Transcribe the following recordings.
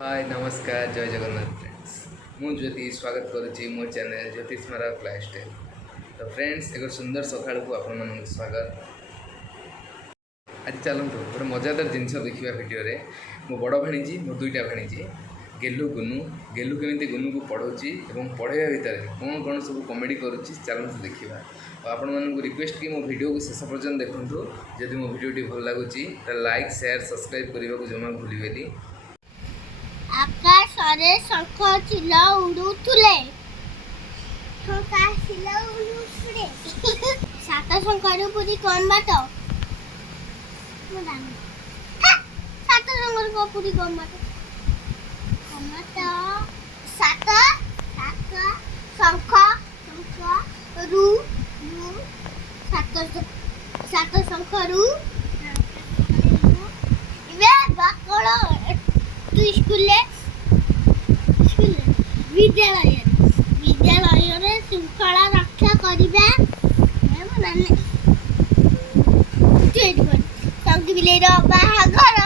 हाय नमस्कार जय जगन्नाथ फ्रेंड्स मु ज्योति स्वागत करुच्ची मो चैनल ज्योतिष मारा लाइफस्टाइल। तो फ्रेंड्स एक सुंदर सकाळ को आपण मन स्वागत। आज चलतु गोटे मजादार जिनस देखा भिडियो रे मो बड़ भाणीजी मो दुईटा भाणीजी गेलु गुनु गेलु केमी गुनु को पढ़ाऊँगी और पढ़ाइबा भितर कौन कौन सब कमेडी करुच्ची चलतु देखा। और आपण मानक रिक्वेस्ट कि मो वीडियो को शेष पर्यंत देखूँ। जदि मो वीडियोटी भल लगुच लाइक शेयर सब्सक्राइब करने को जमा भूलिबेनी। आकाशरे शंख चिल उड़ुथुले सात शंखर पुरी कौन बाट सात शंकर को पुरी कौन बाट सात सात शंख शंख रु सात सात शंख रु इबे बाकळ तू स्कूल विद्यालय श्रृंखला रक्षा करवा बाहाघर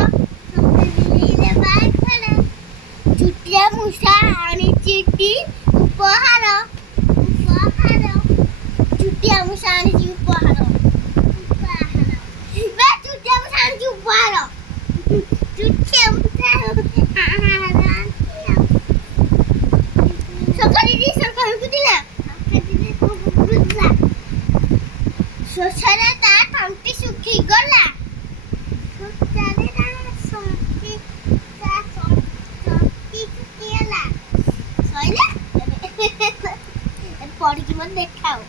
छुटिया मूषा आनी उपहार उपहार छुटिया मूषा आनी उपहार छुटिया मूषा आनी उपहार छुटिया शोषरे ता तंती सुखी गला शोषरे ता संती ता संती सुखी गला सइले पढ़ी के मत देखाओ।